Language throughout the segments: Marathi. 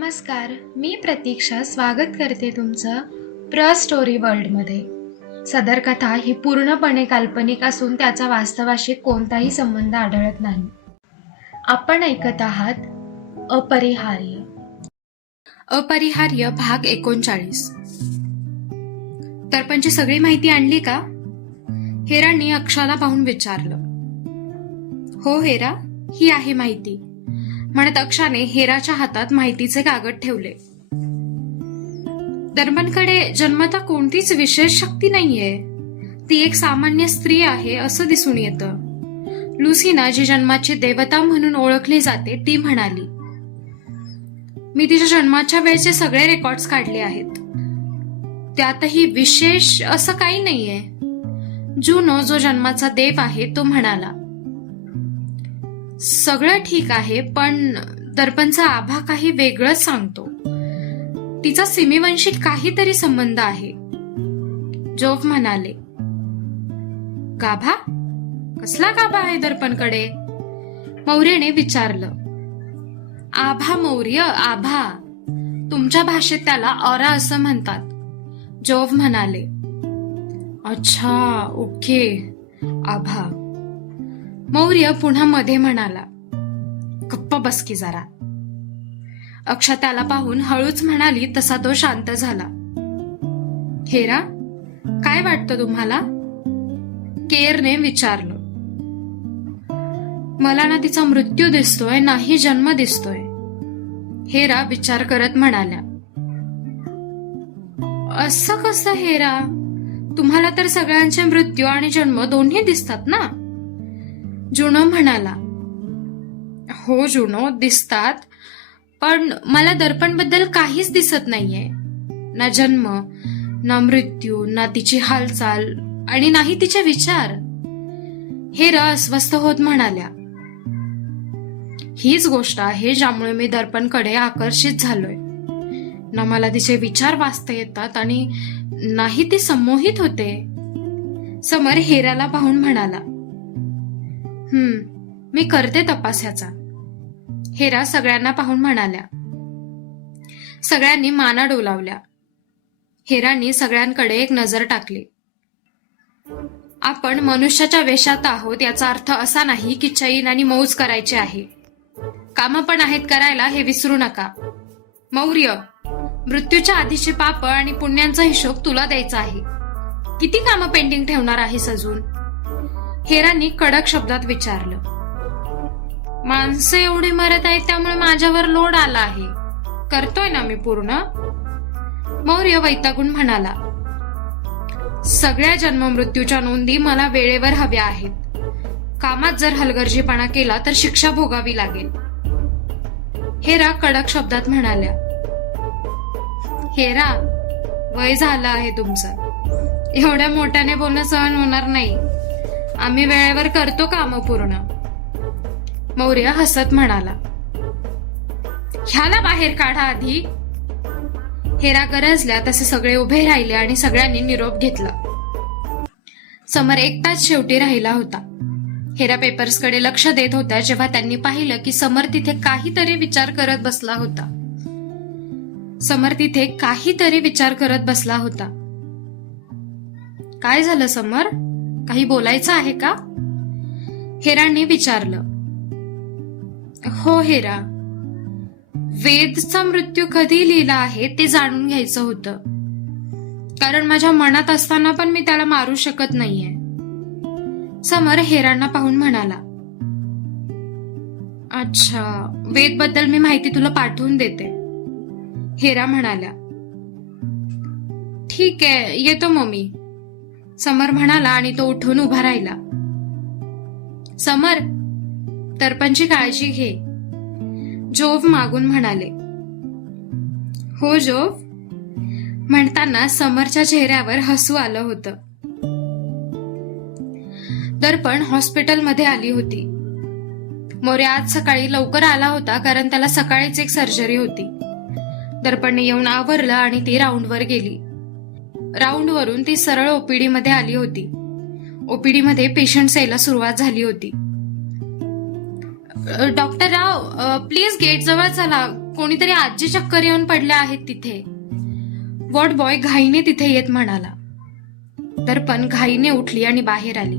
नमस्कार मी प्रतीक्षा स्वागत करते तुमचं प्र स्टोरी वर्ल्डमध्ये. सदर कथा ही पूर्णपणे काल्पनिक असून त्याचा वास्तवाशी कोणताही संबंध आढळत नाही. आपण ऐकत आहात अपरिहार्य. अपरिहार्य भाग एकोणचाळीस. तरपणची सगळी माहिती आणली का? हेरांनी अक्षाला पाहून विचारलं. हो हेरा ही आहे माहिती. म्हणत अक्षाने हेराच्या हातात माहितीचे कागद ठेवले. दर्मनकडे जन्मता कोणतीच विशेष शक्ती नाहीये. ती एक सामान्य स्त्री आहे असं दिसून येतं. लुसीना जी जन्माची देवता म्हणून ओळखली जाते ती म्हणाली मी तिच्या जन्माच्या वेळेचे सगळे रेकॉर्ड्स काढले आहेत. त्यातही विशेष असं काही नाहीये. जुनो जो जन्माचा देव आहे तो म्हणाला सगळं ठीक आहे पण दर्पणचा आभा काही वेगळंच सांगतो. तिचा सिमीवंशी काहीतरी संबंध आहे. जोफ म्हणाले गाभा? कसला गाभा आहे दर्पणकडे? मौर्यने विचारलं आभा मौर्य आभा. तुमच्या भाषेत त्याला औरा असं म्हणतात. जोव म्हणाले अच्छा ओके आभा. मौर्य पुन्हा मध्ये म्हणाला गप्प बस की जरा. अक्षा त्याला पाहून हळूच म्हणाली तसा तो शांत झाला. हेरा काय वाटतं तुम्हाला? केरने विचारलं. मला ना तिचा मृत्यू दिसतोय नाही जन्म दिसतोय. हेरा विचार करत म्हणाल्या असं कसं हेरा? तुम्हाला तर सगळ्यांचे मृत्यू आणि जन्म दोन्ही दिसतात ना? जुनो म्हणाला. हो जुनो दिसतात पण मला दर्पणबद्दल काहीच दिसत नाहीये. ना जन्म ना मृत्यू ना तिची हालचाल आणि नाही तिचे विचार. हे र अस्वस्थ होत म्हणाल्या. हीच गोष्ट आहे ज्यामुळे मी दर्पणकडे आकर्षित झालोय. ना मला तिचे विचार वाचता येतात आणि नाही ती संमोहित होते. समर हेराला पाहून म्हणाला. हम्म मी करते तपास ह्याचा. हेरा सगळ्यांना पाहून म्हणाल्या. सगळ्यांनी माना डोलावल्या. हेरांनी सगळ्यांकडे एक नजर टाकली. आपण मनुष्याच्या वेशात आहोत याचा अर्थ असा नाही की चैन आणि मौज करायचे आहे. कामं पण आहेत करायला हे विसरू नका. मौर्य मृत्यूच्या आधीचे पाप आणि पुण्यांचा हिशोब तुला द्यायचा आहे. किती कामं पेंडिंग ठेवणार आहेस अजून हेरांनी कडक शब्दात विचारलं. माणसं एवढी मरत आहेत त्यामुळे माझ्यावर लोड आला आहे. करतोय ना मी पूर्ण? मौर्य वैतागून म्हणाला सगळ्या जन्म मृत्यूच्या नोंदी मला वेळेवर हव्या आहेत. कामात जर हलगर्जीपणा केला तर शिक्षा भोगावी लागेल. हेरा कडक शब्दात म्हणाल्या हेरा वय झालं आहे तुमचं. एवढ्या मोठ्याने बोलणं सहन होणार नाही. आम्ही वेळेवर करतो काम पूर्ण. मौर्य हसत म्हणाला ह्याला बाहेर काढा आधी. हेरा गरजल्या तसे सगळे उभे राहिले आणि सगळ्यांनी निरोप घेतला. समर एकटाच शेवटी राहिला होता. हेरा पेपर्सकडे लक्ष देत होत्या जेव्हा त्यांनी पाहिलं की समर तिथे काहीतरी विचार करत बसला होता. समर तिथे काहीतरी विचार करत बसला होता. काय झालं समर? काही बोलायचं आहे का? हेरांनी विचारलं. हो हेरा. वेदचा मृत्यू कधी लिहिला आहे ते जाणून घ्यायचं होतं. कारण माझ्या मनात असताना पण मी त्याला मारू शकत नाहीये. समर हेरांना पाहून म्हणाला. अच्छा वेदबद्दल मी माहिती तुला पाठवून देते. हेरा म्हणाल्या ठीक आहे येतो मग मी समर म्हणाला आणि तो उठून उभा राहिला. समर दर्पणची काळजी घे जोव मागून म्हणाले. हो जोव म्हणताना समरच्या चेहऱ्यावर हसू आलं होतं. दर्पण हॉस्पिटलमध्ये आली होती. मोरे आज सकाळी लवकर आला होता कारण त्याला सकाळीच एक सर्जरी होती. दर्पणने येऊन आवरलं आणि ती राऊंडवर गेली. राऊंडवरून ती सरळ ओपीडी मध्ये आली होती. ओपीडी मध्ये पेशंट यायला सुरुवात झाली होती. डॉक्टर राव प्लीज गेट जवळ चला. कोणीतरी आजी चक्कर येऊन पडल्या आहेत तिथे. वॉर्ड बॉय घाईने तिथे येत म्हणाला. दर्पण घाईने उठली आणि बाहेर आली.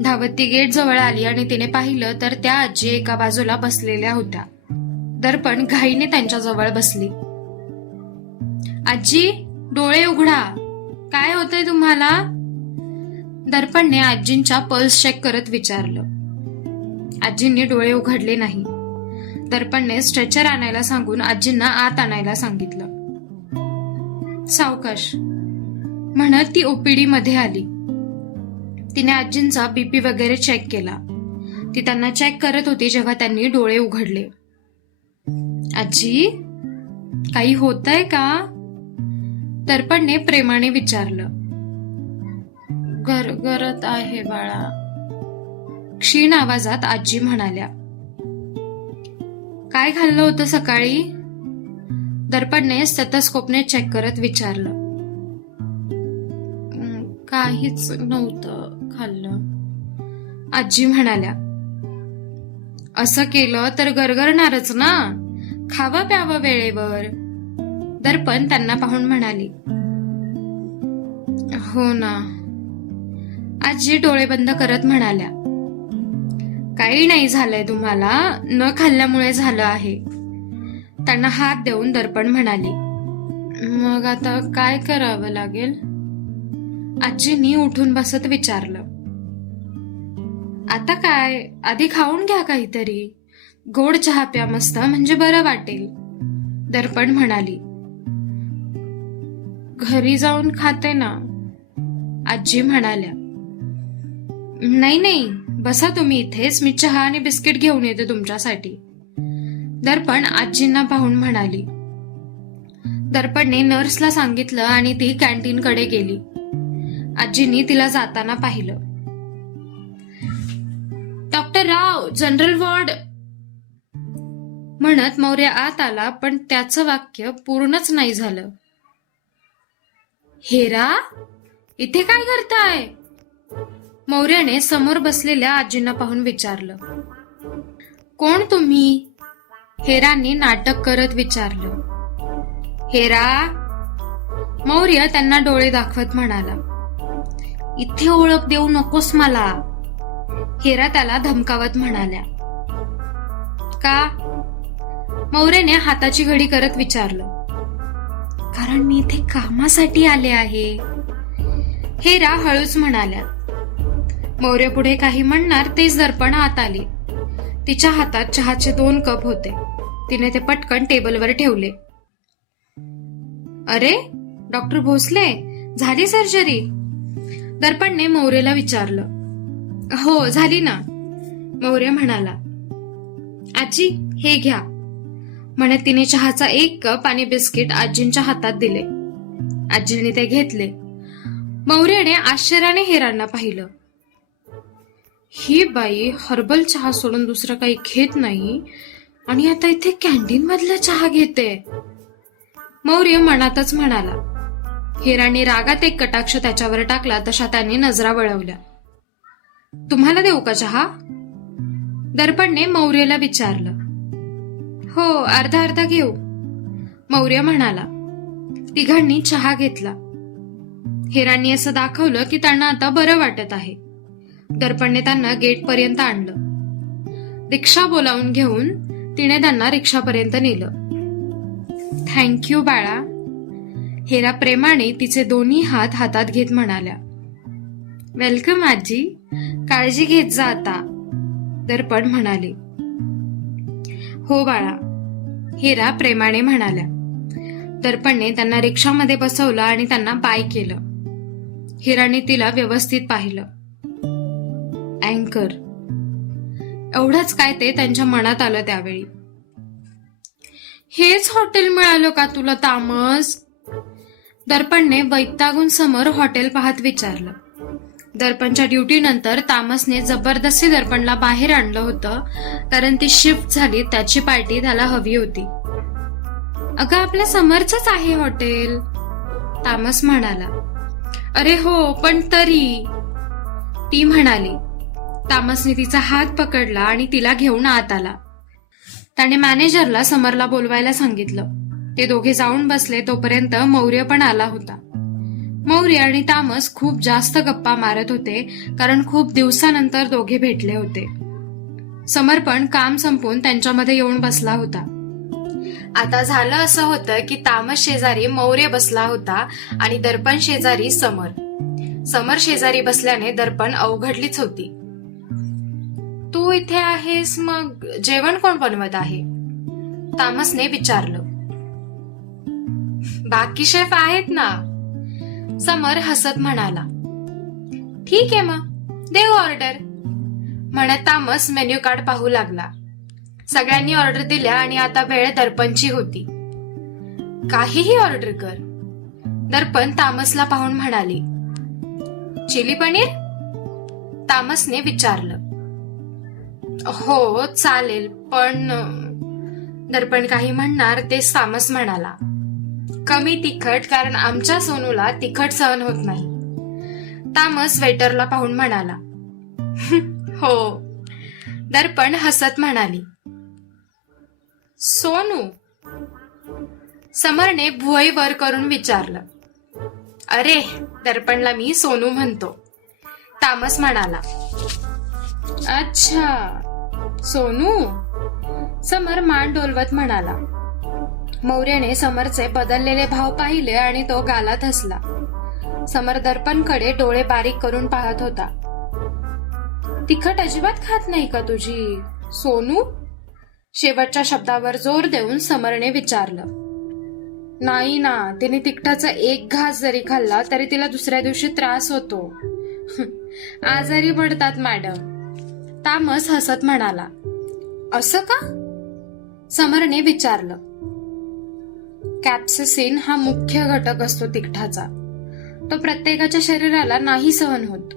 धावत ती गेट जवळ आली आणि तिने पाहिलं तर त्या आजी एका बाजूला बसलेल्या होत्या. दर्पण घाईने त्यांच्या जवळ बसली. आजी डोळे उघडा. काय होतंय तुम्हाला? दर्पणने आजींच्या पल्स चेक करत विचारलं. आजींनी डोळे उघडले नाही. दर्पणने स्ट्रेचर आणायला सांगून आजींना आत आणायला सांगितलं. सावकाश म्हणत ती ओपीडी मध्ये आली. तिने आजींचा बीपी वगैरे चेक केला. ती त्यांना चेक करत होती जेव्हा त्यांनी डोळे उघडले. आजी काही होत आहे का? दर्पणने प्रेमाने विचारलं. गरगरत आहे बाळा. क्षीण आवाजात आजी म्हणाल्या. काय खाल्लं होतं सकाळी? दर्पणने स्टेथोस्कोपने चेक करत विचारलं. काहीच नव्हतं खाल्लं. आजी म्हणाल्या. असं केलं तर गरगरणारच ना. खावं प्यावं वेळेवर. दर्पण त्यांना पाहून म्हणाली. हो ना. आजी डोळे बंद करत म्हणाल्या काही नाही झालंय तुम्हाला न खाल्ल्यामुळे झालं आहे. त्यांना हात देऊन दर्पण म्हणाली मग आता काय करावं लागेल? आजीनी उठून बसत विचारलं आता काय आधी खाऊन घ्या काहीतरी. गोड चहा प्या मस्त म्हणजे बरं वाटेल. दर्पण म्हणाली घरी जाऊन खाते ना? आजी म्हणाल्या नाही नाही बसा तुम्ही इथेच. मी चहा आणि बिस्किट घेऊन येते तुमच्यासाठी. दर्पण आजींना पाहून म्हणाली दर्पणने नर्सला सांगितलं आणि ती कॅन्टीनकडे गेली. आजींनी तिला जाताना पाहिलं. Doctor Rao general ward. म्हणत मौर्य आत आला पण त्याचं वाक्य पूर्णच नाही झालं. हेरा इथे काय करताय? मौर्याने समोर बसलेल्या आजींना पाहून विचारलं कोण तुम्ही? हेरांनी नाटक करत विचारलं हेरा. मौर्य त्यांना डोळे दाखवत म्हणाला इथे ओळख देऊ नकोस मला. हेरा त्याला धमकावत म्हणाल्या का? मौर्याने हाताची घडी करत विचारलं कारण मी इथे कामासाठी आले आहे. हेरा हळूच म्हणाल्या. मौर्य पुढे काही म्हणणार तेच दर्पण आत आली. तिच्या हातात चहाचे दोन कप होते. तिने ते पटकन टेबलवर ठेवले. अरे डॉक्टर भोसले झाली सर्जरी? दर्पणने मौर्यला विचारलं. हो झाली ना. मौर्य म्हणाला. आजी हे घ्या. म्हणत तिने चहाचा एक कप आणि बिस्किट आजींच्या हातात दिले. आजींनी ते घेतले. मौर्याने आश्चर्याने हेरांना पाहिलं. ही बाई हर्बल चहा सोडून दुसरं काही घेत नाही आणि आता इथे कॅन्टीन मधला चहा घेते. मौर्य मनातच म्हणाला. हेरांनी रागात एक कटाक्ष त्याच्यावर टाकला तशा त्यांनी नजरा वळवल्या. तुम्हाला देऊ का चहा? दर्पणने मौर्यला विचारलं. हो अर्धा अर्धा घेऊ. मौर्य म्हणाला तिघांनी चहा घेतला. हिरांनी असं दाखवलं की त्यांना आता बरं वाटत आहे. दर्पणने त्यांना गेटपर्यंत आणलं. रिक्षा बोलावून घेऊन तिने त्यांना रिक्षापर्यंत नेलं. थँक्यू बाळा. हेरा प्रेमाने तिचे दोन्ही हात हातात घेत म्हणाल्या वेलकम आजी. काळजी घेत जा आता. दर्पण म्हणाले हो बाळा. हिरा प्रेमाने म्हणाल्या. दर्पणने त्यांना रिक्षामध्ये बसवलं आणि त्यांना बाय केलं. हिराने तिला व्यवस्थित पाहिलं. अँकर. एवढंच काय ते त्यांच्या मनात आलं त्यावेळी. हेच हॉटेल मिळालं का तुला तामस? दर्पणने वैतागून समोर हॉटेल पाहत विचारलं. दर्पणच्या ड्युटी नंतर तामसने जबरदस्ती दर्पणला बाहेर आणलं होतं कारण ती शिफ्ट झाली त्याची पार्टी त्याला हवी होती. अगं आपल्या समोरच आहे हॉटेल तामस म्हणाला. अरे हो पण तरी ती म्हणाली. तामसने तिचा हात पकडला आणि तिला घेऊन आत आला. त्याने मॅनेजरला समरला बोलवायला सांगितलं. ते दोघे जाऊन बसले तोपर्यंत मौर्य पण आला होता. मौर्य आणि तामस खूप जास्त गप्पा मारत होते कारण खूप दिवसानंतर दोघे भेटले होते. समर्पण काम संपून त्यांच्यामध्ये येऊन बसला होता. आता झालं असं होतं की तामस शेजारी मौर्य बसला होता आणि दर्पण शेजारी समर. समर शेजारी बसल्याने दर्पण अवघडलीच होती. तू इथे आहेस मग जेवण कोण बनवत आहे? तामसने विचारलं. बाकी शेफ आहेत ना? समर हसत म्हणाला. ठीक आहे मग देऊ ऑर्डर. म्हणत तामस मेन्यू कार्ड पाहू लागला. सगळ्यांनी ऑर्डर दिल्या आणि आता वेळ दर्पणची होती. काहीही ऑर्डर कर. दर्पण तामसला पाहून म्हणाली. चिली पनीर? तामसने विचारलं. हो चालेल पण दर्पण काही म्हणणार ते तामस म्हणाला. कमी तिखट कारण आमच्या सोनूला तिखट सहन होत नाही. तामस वेटरला पाहून म्हणाला हो दर्पण हसत म्हणाली सोनू. समरने भुवई वर करून विचारलं अरे दर्पणला मी सोनू म्हणतो. तामस म्हणाला अच्छा सोनू. समर मान डोलवत म्हणाला मौर्याने समरचे बदललेले भाव पाहिले आणि तो गालात हसला. समर दर्पणकडे डोळे बारीक करून पाहत होता. तिखट अजिबात खात नाही का तुझी? सोनू? शेवटच्या शब्दावर जोर देऊन समरने विचारलं. नाही ना तिने तिखटाचा एक घास जरी खाल्ला तरी तिला दुसऱ्या दिवशी त्रास होतो. आजारी पडतात मॅडम. तामस हसत म्हणाला. असं का? समरने विचारलं. कॅप्सिसिन हा मुख्य घटक असतो तिखटाचा. तो प्रत्येकाच्या शरीराला नाही सहन होत.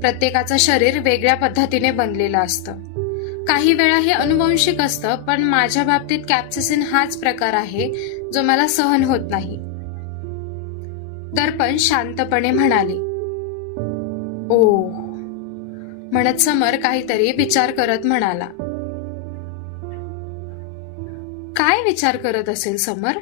प्रत्येकाचं शरीर वेगळ्या पद्धतीने बनलेलं असतं. काही वेळा हे अनुवंशिक असतं पण माझ्या बाबतीत कॅप्सिसिन हाच प्रकार आहे जो मला सहन होत नाही. दर्पण शांतपणे म्हणाले ओ म्हणत समर काहीतरी विचार करत म्हणाला. काय विचार करत असेल समर?